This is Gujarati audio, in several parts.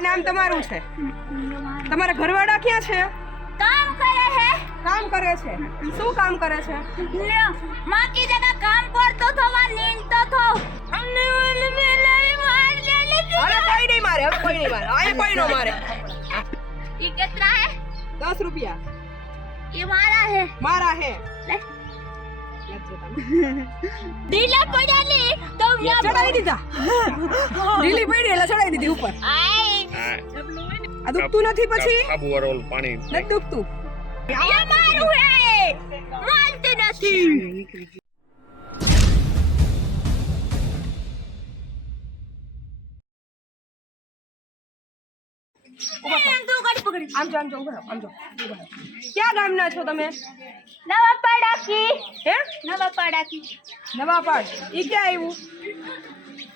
આ નામ તમારું છે? તમારા ઘરવાળા ક્યાં છે? काम करे है કામ કરે છે? શું કામ કરે છે? माँ की जगह काम करतो तो वहाँ नींदतो तो हमने वाले बेलाई मार देने की હવે કોઈ નહીં મારે, હવે કોઈ નહીં મારે, આ કોઈ નો મારે। ये कितना है? 10 રૂપિયા ये मारा है મારા હે। ढीला पड़ा ले तो ચડાવી દીધા, ઢીલી પડી એટલે ચડાવી દીધી ઉપર। આ દુખતું નથી પછી? આબુ વાળો પાણી નથી દુખતું? ये मारू है मानते नहीं આમ જો આમ જો ઉભા રહો, આમ જો ઉભા રહો। ક્યાં ગામના છો તમે? नवापाड़ा की હે? नवापाड़ा की નવાપાડ। ઈ ક્યાં આવ્યું?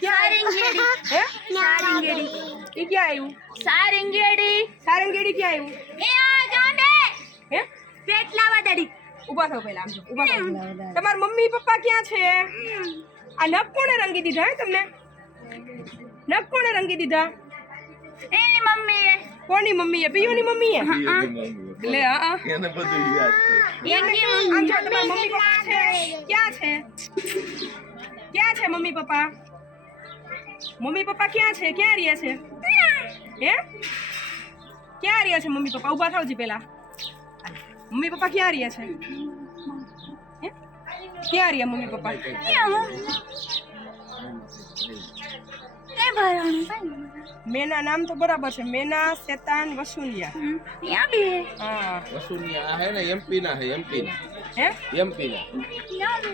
सारंगेड़ी હે? सारंगेड़ी ઈ ક્યાં આવ્યું? सारंगेड़ी સારંગેડી ક્યાં આવ્યું? ए आ जाने હે? पेट लावा दड़ी ઉભા થો પહેલા, આમ જો ઉભા થો। તમારા મમ્મી પપ્પા ક્યાં છે? આ નખ કોણે રંગી દીધા હે તમને? નખ કોણે રંગી દીધા? एनी मम्मी है કોની મમ્મી હે? પિયુની મમ્મી હે? લે હા એને બધું યાદ છે। इनकी આમ જો તમારા મમ્મી પપ્પા છે? ક્યાં છે? ક્યાં છે મમ્મી પપ્પા? મમ્મી પપ્પા ક્યાં છે? ક્યાં રહ્યા છે? હે? ક્યાં રહ્યા છે મમ્મી પપ્પા? ઉભા થાવજી પહેલા। મમ્મી પપ્પા ક્યાં રહ્યા છે? હે? ક્યાં રહ્યા મમ્મી પપ્પા? ए भरानी મેના નામ તો બરાબર છે, મેના શેતાન વસુલિયા। यहाँ भी है હા વસુનિયા આ હે ને એમપી ના હે એમપી ના હે? એમપી ના यहाँ भी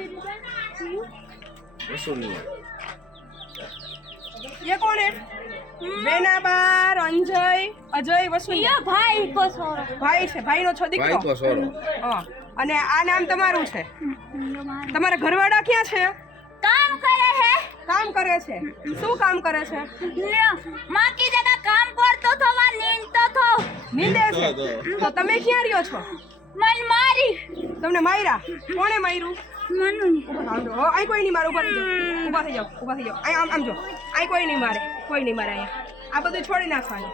વસુનિયા ये कौन है? બેના બાર અંજય અજય વસુલિયા। ये भाई को छोड़ो ભાઈ છે, ભાઈનો છો ભાઈ દીકરો। કો સોરો હા અને આ નામ તમારું છે? તમારા ઘરવાળા ક્યાં છે? काम करे है કામ કરે છે? શું કામ કરે છે? माँ की जगह काम करतो तो वहाँ नींदतो तो નીંદે છે? તો તમે ક્યાં રહ્યો છો? मन मारी તમને માર્યા? કોણે માર્યું? मनु આમ જો, અહીં કોઈ નહીં મારે, ઊભા થઈ જાઓ, ઊભા થઈ જાઓ, ઊભા થઈ જાઓ। અહીં આમ જો, અહીં કોઈ નહીં મારે, કોઈ નહીં મારે। અહીંયા આ બધું છોડી નાખવાનું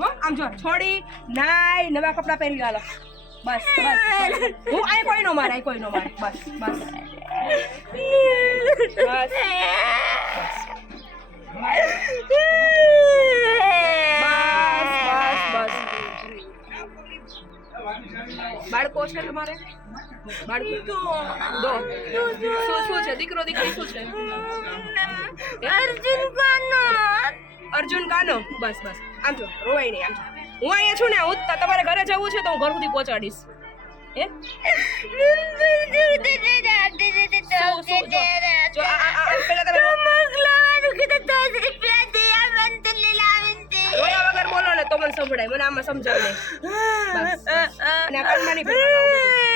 હો। આમ જો છોડી નાઈ નવા કપડાં પહેરી હાલો, બસ બસ। હું અહીં કોઈ નો મારે, અહીં કોઈ નો મારે, બસ બસ બસ બસ બસ બસ। બાળકો છે તમારે? બાળકો દો શું છે? દીકરો દીકરી શું છે? अर्जुन का नाम અર્જુન કાનો? બસ બસ આમ જો, રોવાય નહીં। આમ જો હું અહીંયા છું ને, હું તમારે ઘરે જવું છે તો હું ઘર સુધી પહોંચાડીશ। હે? જો પેલા તમે રોયા વગર બોલો ને તો મને સંભળાય, મને આમાં સમજાવ નહીં, બસ અને આ કાનમાં નહીં ભરવાનું।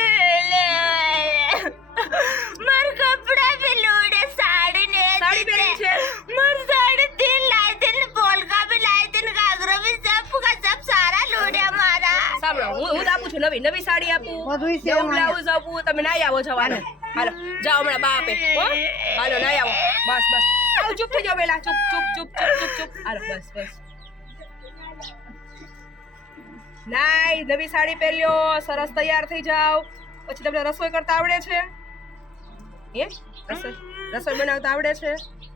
मर कपड़ा भी लोड़े साड़ी ने સાડી પહેરી છે? मर साड़ी 3 लाए थे बोल का भी लाए थे घाघरा भी सब का सब सारा लोड़े हमारा સાંભળો, હું આપું છું નવી નવી સાડી આપું, નવું બ્લાઉઝ આપું, તમે નાઈ આવો છો। હાલો હાલો જાઓ, હમણાં બા આપે હો। હાલો નાઈ આવો, બસ બસ આવો, ચૂપ થઈ જાઓ પેલા, ચૂપ ચૂપ ચૂપ ચૂપ ચૂપ ચૂપ। હાલો બસ બસ નાઈ નવી સાડી પહેર્યો, સરસ તૈયાર થઈ જાઓ। પછી તમને રસોઈ કરતા આવડે છે? હે? રસોઈ બનાવતા આવડે છે?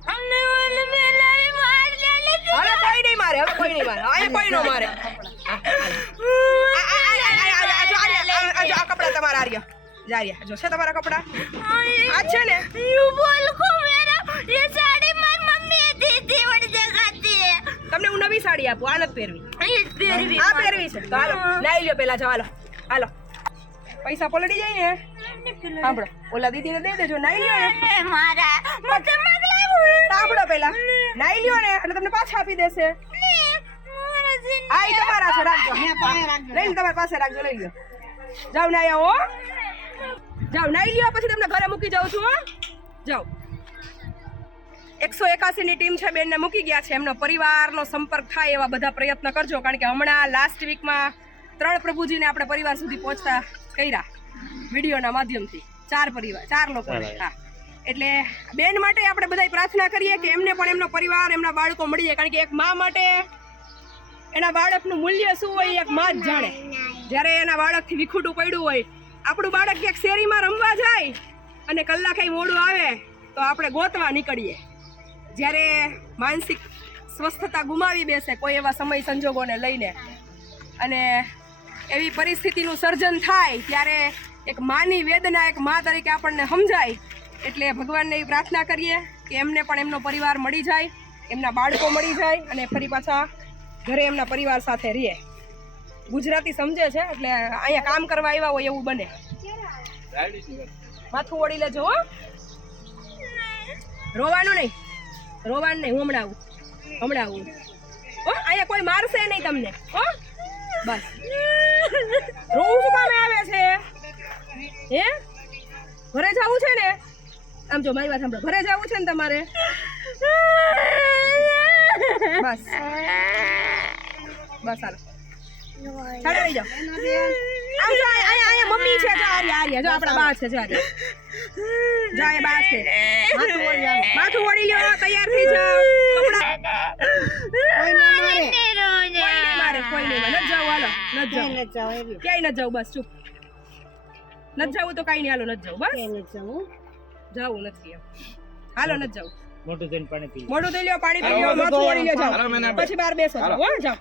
हमने वाले बेलाई मार देने की હવે કોઈ નહીં મારે, હવે કોઈ નહીં મારે, અહીંયા કોઈ નો મારે। આ કપડા તમારા આર્યા જારિયા જો છે તમારા કપડા આ છે ને? यू बोल को मेरा ये साड़ी मारी मम्मी दी थी बड़ी जगह थी તમને હું नवी साड़ी આપું, આ નથી પહેરવી, ये पेरवी આ પહેરવી છે તો હાલો નાઈ લ્યો પેલા, જાઓ હાલો હાલો। પૈસા પલળી જાય ને, સાંભળો ઓલા દીદીને દઈ દેજો, નાઈ લ્યો ને, मारा मत मगला સાંભળો પેલા, નાઈ લ્યો ને એટલે તમને પાછા આપી દેશે। આ ઈ તમારા છે, રાખજો, લઈને તમારી પાસે રાખજો, લઈ લ્યો, જાઓ નાઈ આવો, જાઓ નાઈ લ્યો, પછી તમને ઘરે મૂકી જાઉં છું હો, જાઓ। 181 ની ટીમ છે, બેનને મૂકી ગયા છે, એમનો પરિવારનો સંપર્ક થાય એવા બધા પ્રયત્ન કરજો, કારણ કે હમણાં લાસ્ટ વીકમાં 3 પ્રભુજીને આપણે પરિવાર સુધી પહોંચતા કર્યા વિડીયોના માધ્યમથી, 4 લોકો। હા એટલે બેન માટે આપણે બધાય પ્રાર્થના કરીએ કે એમને પણ એમનો પરિવાર, એમના બાળકો મળી જાય, કારણ કે એક મા માટે એના બાળકનું મૂલ્ય શું હોય એક માં જ જાણે. જ્યારે એના બાળકથી વિખૂટું પડ્યું હોય, આપણું બાળક ક્યાંક શેરીમાં રમવા જાય અને કલાકે મોડું આવે તો આપણે ગોતવા નીકળીએ. જ્યારે માનસિક સ્વસ્થતા ગુમાવી બેસે કોઈ એવા સમય સંજોગોને લઈને અને એવી પરિસ્થિતિનું સર્જન થાય ત્યારે એક માની વેદના એક મા તરીકે આપણને સમજાય. એટલે ભગવાનને એવી પ્રાર્થના કરીએ કે એમને પણ એમનો પરિવાર મળી જાય, એમના બાળકો મળી જાય અને ફરી પાછા ઘરે એમના પરિવાર સાથે રહે. ગુજરાતી સમજે છે એટલે અહીંયા કામ કરવા આવ્યા હોય એવું બને. માથું ઓળી લેજો હો, રોવાનું નહીં, રોવાનું નહીં. હું હમણાં આવું હો. અહીંયા કોઈ મારશે નહીં તમને હો. બસ રોવું શું કામે આવે છે હે? ઘરે જવું છે ને? આમ જો મારી વાત સાંભળો, ઘરે જવું છે ને તમારે? બસ બસ હાલો છાડે લઈ જાઓ. આમ જો અહીંયા મમ્મી છે, જો આર્યા જો આપણા બા છે, જો આર્યા એ બા છે. માથું ઓળી લ્યો, તૈયાર થઈ જાઓ. કપડા કોઈ નહીં મારે, કોઈ નહીં મારે. નથી જાવ, હાલો નથી જાવ, ક્યાંય નથી જાવ. બસ ચૂપ, નથી જાવું તો કઈ નહીં. હાલો નથી જાવ, બસ જાવું નથી. હાલો નથી જાવ. મોઢું ધોઈ લ્યો, પાણી પી લ્યો, માથું ઓળી લ્યો, જાઓ. પછી બહાર બેસો, જાઓ હો, જાઓ.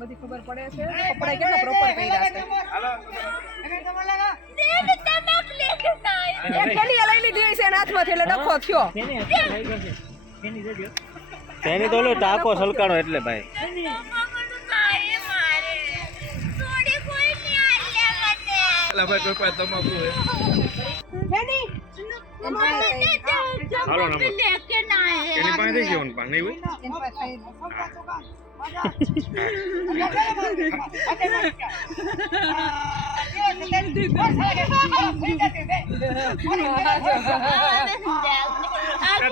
બધી ખબર પડે છે, કપડા કેટલા પ્રોપર પહેર્યા છે. એક કલીયા લઈ લીધી છે હાથમાંથી એટલે ડખો થયો. તેની તો ઓલો ટાકો સલકાણો એટલે ભાઈ. અલા ભાઈ કોઈ પાસે તમાકુ હે? બેની હાલો ના એની પાસે થઈ ગયો પણ નહીં હોય.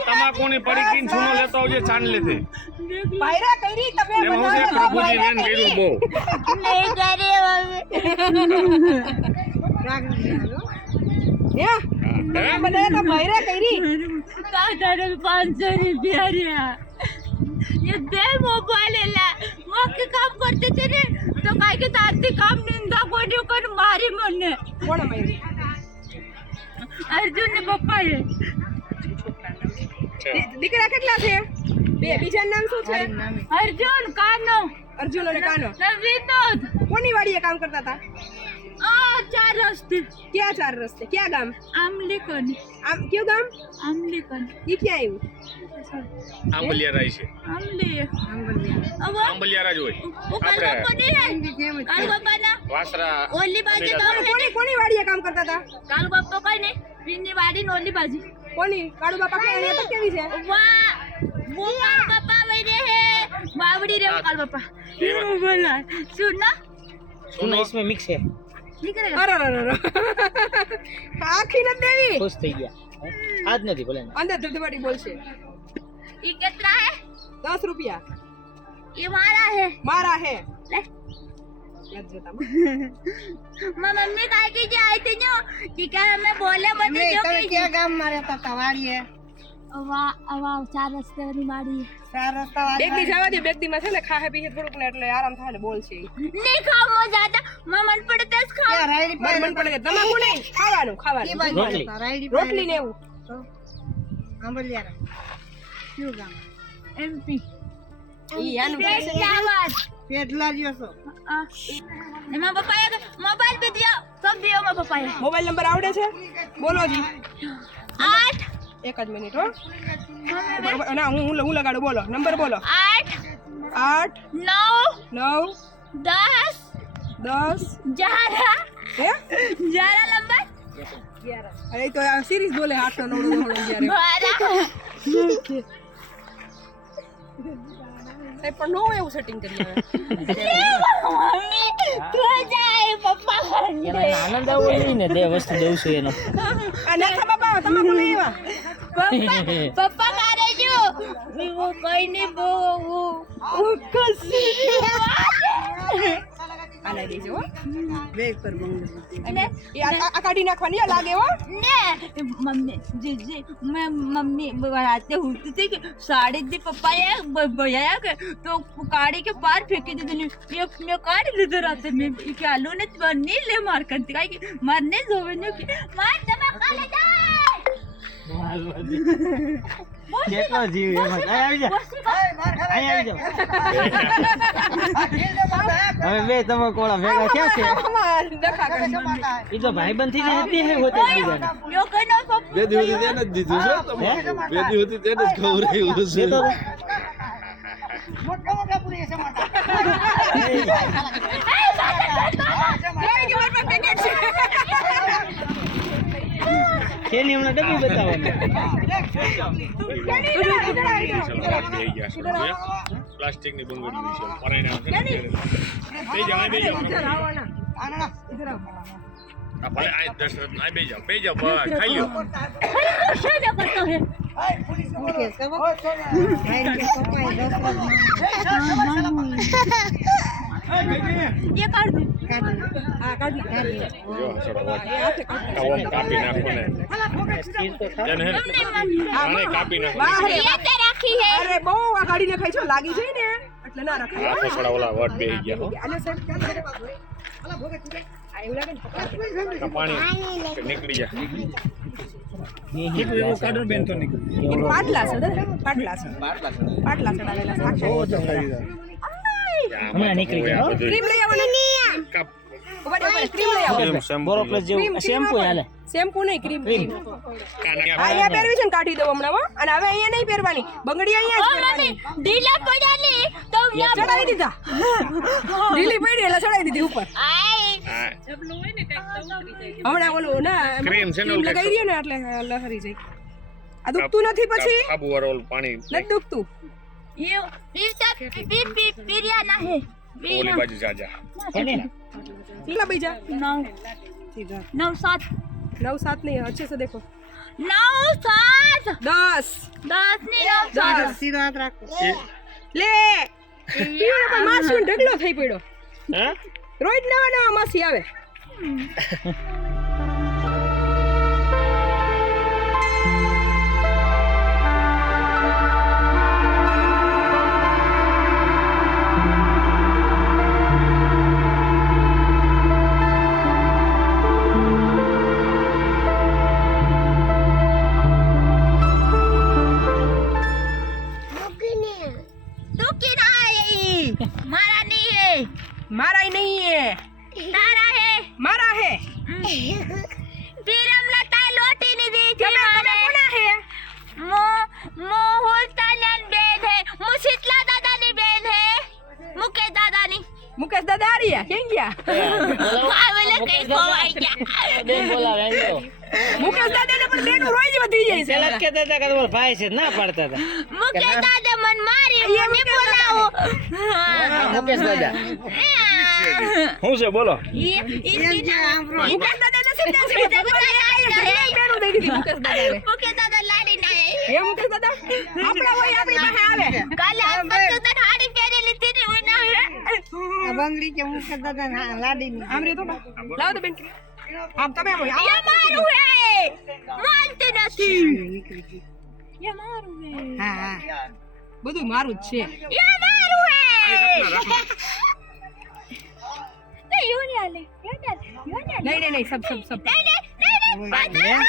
તમાકુની પડીકી સુનો લેતો આવજે ચાંદ લેતે. પાયરા કરી તમે એમાં હું છે પ્રભુજી વેન કર્યું બહુ. બધા તો પાયરા કરી. 500 રૂપિયા રહ્યા. ये दे मोबाइल ला वो के काम करते थे ने तो काय के ताती काम निंदा कोने कर मारी मने કોણ મારી? अर्जुन ने पप्पा है દીકરા કેટલા છે? બે. બીજા નામ શું છે? अर्जुन कानो અર્જુન અને કાનો. विनोद કોની વાડીએ કામ કરતા હતા? आ 4 रस्ते ક્યાં 4 રસ્તે? ક્યાં ગામ? आमलीकन આમ કયું ગામ? आमलीकन ઈ ક્યાં આવ્યું? આંબલિયારા છે. आमली अब આંબલિયારા જ હોય. वो कल पापा नहीं है कल पापा ना વાસરા ओली बाजी तो કોની વાડીએ કામ કરતા હતા? काल पापा कोई नहीं पिन्नी वाड़ी नोली बाजी કોની? કાળુ બાપા ક્યાં? અહીંયા તો કેવી છે? वाह वो काल पापा वही है बावड़ी रे वो काल पापा ये बोला सुनना સુનો इसमें મિક્સ है. नहीं करेगा અરે આખી નથી દેવી. ખુશ થઈ ગયા. આજ નથી ભલે ને. અંદર ધબધબાટી બોલશે. ये कितना है 10 રૂપિયા ये मारा है મારા હે. ले યાદ જોતા मां मम्मी काय की जे आई थी नो ठीक है मैं बोले मत जो તમે की ક્યાં ગામ માર્યા હતા તવાડીએ? अवा अवा 4 रस्ते वाली मारी 4 રસ્તા વાળી બેગડી જવા દે. બેગડીમાં છે ને ખાહે પીહે થોડુંક ને એટલે આરામ થાય ને બોલશે. नहीं खाओ मो ज्यादा मां मन पड़ते खाओ ક્યાં રાયડી મને મન પડે કે તમાકુ નહીં ખાવાનું ઈ ખાવાનું બાજુ રોટલી. હતા, રાયડી રોટલી ને એવું. આંબલિયારા કયું ગામ? एमपी ઈ આનું आवाज પેટલા જ્યો છો? मां पापा मोबाइल पे दिया सब दियो मां पापा મોબાઈલ નંબર આવડે છે? બોલો જી. 8 એક જ મિનિટ હો. ના હું લગાડું. બોલો નંબર બોલો. 8 8 9 9 10 10 11 હે 11 नंबर અરે તો આ સિરીઝ બોલે 8 9 12 પણ નો એવું સેટિંગ કરી હવે. मम्मी तू जाए पापा આનંદ આવો ને દે વસ્તુ દઉં છું એનો. આ નાખા બાપા તમાકુ નહીં એવા. पापा करे जो वो कोई नहीं वो कसी આ લઈ દેજો હો બેગ પર બંગડી. અને એ આ કાઢી નાખવાની આ લાગે હો ने मम्मी जी मैं मम्मी बनाते होती थी कि साड़ी दे पापा ये भैया के तो गाड़ी के पार फेंकी दी थी ये मैं काट लेते रहते मैं कि आलू ने नहीं ले मार करती काहे कि मारने जोवे की मार તમે કાલે જાય કેટલો જીવ એમાં આવી જા અહીં આવી જાઓ હવે બે તમે કોળા ભેગા થયા છે ડખા કરી એ તો ભાઈબંધ થઈ જાય બે હોતે બીજાના यो कनो सब બેદી હોતી તેને જ દીધું છે તમાકુ બેદી હોતી તેને જ ખવડાવ્યું છે એ તો મોટા મોટા પૂરી છે મોટા. ખેલી હમણાં ડબ્બી બતાવવાનું પ્લાસ્ટિક ની બંગડી છે પરાયના બે જાવ બે જાવ આ ભલે આ દશરથ આ બે જાવ ખાઈ લ્યો क्या करता है ઓકે સબ ભાઈ કે પપ્પા ये कर दे આ કાઢી જો છોડો કાવમ કાપી નાખો ને જેને હે આને કાપી નાખો ये ते रखी है અરે બહુ આ કાઢીને ખાઈ છો લાગી જાય ને એટલે ના રખાય આ છોડા ઓલા વટ બેહી ગયા હો આને સાહેબ ક્યાં કરે બાબુ અલા ભોગે તું આ એવું લાગે ને પકડ આ પાણી નીકળી જાય કાઢો બેન તો એ પાટલા છે દાદા પાટલા ચડાવેલા છે હમણાં નીકળી ગયા હો. ક્રીમ લઈ આવો ને ઉભા રહો, ક્રીમ લઈ આવો બોરો પ્લસ જેવું શેમ્પુ હાલે શેમ્પુ નહીં ક્રીમ ક્રીમ. અહીંયા પહેરવી છે ને કાઢી દઉં હમણાં હો. અને હવે અહીંયા નહીં પહેરવાની બંગડી અહીંયા જ ओ પહેરવાની मम्मी ढीला पड़ा नहीं तो यहाँ ચડાવી દીધા ઢીલી પડી એટલે ચડાવી દીધી ઉપર आई હમણાં ઓલું ના ક્રીમ છે ને ક્રીમ લગાવી દઈએ ને એટલે લહરી જાય આ દુખતું નથી પછી આબુ વાળું ઓલું પાણી નથી દુખતું ये बिरयाना है ઓલી બાજુ જાજા એને કેટલા બીજા 9 9 7 9 7 नहीं अच्छे से देखो 9 7 10 10 नहीं 9 10 સીધો હાથ રાખો લે પીળો પણ માસી ઢગલો થઈ પડ્યો હે રોજ નવા નવા માસી આવે तू किरा है मारा नहीं है मारा ही नहीं है तारा है मारा है फिर हम लगता है लोटी नहीं दी थी તમે मारे કોના હે मो मोहुल तालन बेन है मुशीतला दादा ની બેન है मुकेश दादा ની મુકેશ દાદા આ રહ્યા કેમ ગયા આવલે કઈ ખોવાઈ ગયા બેન બોલાવે એમ તો મુકેશ દાદાને પણ બેન રોજ વધી જાય છે પેલા જ કહેતા હતા કે તમારો ભાઈ છે ના પાડતા હતા મુકેશ દાદા મન મારી મને બોલાવો મુકેશ દાદા શું છે બોલો મુકેશ દાદા નથી બેન દઈ દીધી મુકેશ દાદાને મુકેશ દાદા લાડી ના હે મુકેશ દાદા આપણા હોય આપણી પાસે આવે કાલે આમ તો હાડી પહેરી લીધી ને હોય ના આ બંગડી કે મુખ દાદા લાડી ની આમ રે તો લાવ તો બેન આમ તમે આવો ये मारू है मानते नहीं ये मारू है હા હા બધું મારું જ છે ये मारू है नहीं यो नहीं आले यो नहीं નહીં નહીં નહીં સબ સબ સબ नहीं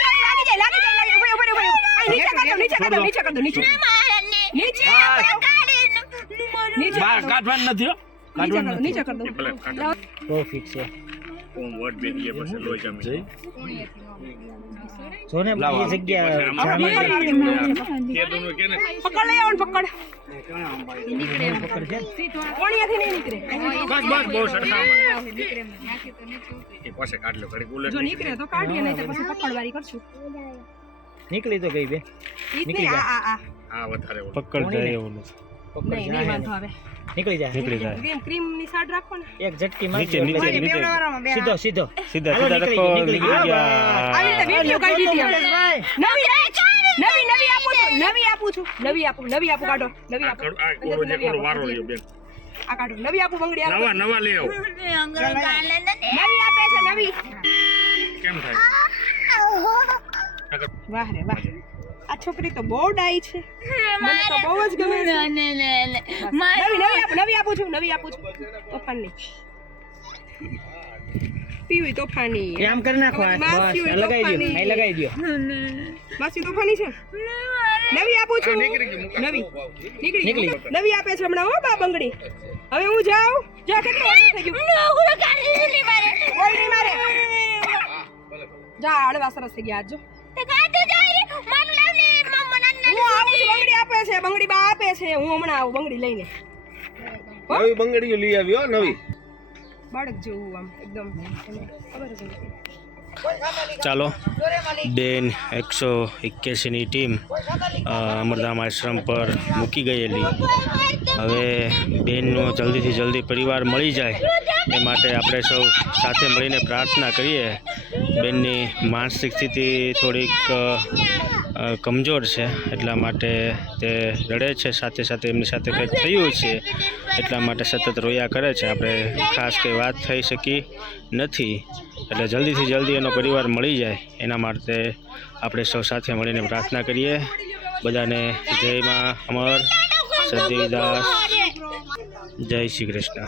લાગી જાય ઉપર ઉપર ઉપર આ નીચે કર દો નીચે કર દો નીચે કર દો નીચે मारने નીચે गाड़ी નીચે કાઢવાનું નથી હો નીચે કર દો લાવ. બહુ ફિક્સ છે હું વટ બેહી ગયા પછી લોહી જમે જોને બધી જગ્યા આમાં સામે કે દોનો કે ને પકડ લઈ આવો ને પકડ કોણિયાથી નહીં નીકળે બસ બસ બહુ સરખામાં એ પાસે કાઢ લો ઘડી કુલર જો નીકળે તો કાઢીએ નહીં તો પછી પકડવારી કરશું નીકળી તો ગઈ બે નીકળે આ હા વધારે ઓલું. પકડ જાય એવું નહીં નહીં વાંધો આવે નીકળી જાય ક્રીમ ની સાઈડ રાખો ને એક ઝટકી મારજો એટલે મારી બેવડાવાળામાં બે સીધો સીધો સીધા હાલો, નીકળી ગઈ. આવી રીતે વિડિયો કાઢી દીધી આપણે. નવી આપું છું નવી આપું કાઢો નવી આપું આ કોરો જે કોરો વારો રહ્યો બેન આ કાઢો નવી આપું બંગડી આપો નવા નવા લઈ આવો નવી આપે છે નવી કેમ થાય વાહ રે વાહ આ છોકરી તો બહુ ડાઈ છે મને તો બહુ જ ગમે છે નવી આપું છું તોફાન નહીં પીવી તોફાની આમ કરી નાખો માસી હોય લગાવી દો તોફાની. લગાવી દો માસી તોફાની છે નવી આપું છું નવી નીકળી નવી આપે છે હમણાં હો બા બંગડી હવે હું જાઉં જા કેટલું ઓછું થઈ ગયું કોઈ નહીં મારે જા હળવા સરસ થઈ ગયા આજ જો હું આવું છું બંગડી આપે છે બંગડી બા આપે છે હું હમણાં આવું બંગડી લઈને નવી બંગડીઓ લઈ આવી હો નવી બાળક જેવું આમ એકદમ એને ખબર જ નથી. ચાલો બેન 181ની ટીમ અમરધામ આશ્રમ પર મૂકી ગયેલી હવે બેનનો જલ્દીથી જલ્દી પરિવાર મળી જાય એ માટે આપણે સૌ સાથે મળીને પ્રાર્થના કરીએ બેનની માનસિક સ્થિતિ થોડીક કમજોર છે એટલા માટે તે રડે છે સાથે સાથે એમની સાથે કંઈક થયું છે એટલા માટે સતત રોયા કરે છે આપણે ખાસ કંઈ વાત થઈ શકી નથી એટલે જલ્દીથી જલ્દી એનો પરિવાર મળી જાય એના માટે આપણે સૌ સાથે મળીને પ્રાર્થના કરીએ બધાને જય માં અમર સદદેવીદાસ જય શ્રી કૃષ્ણ.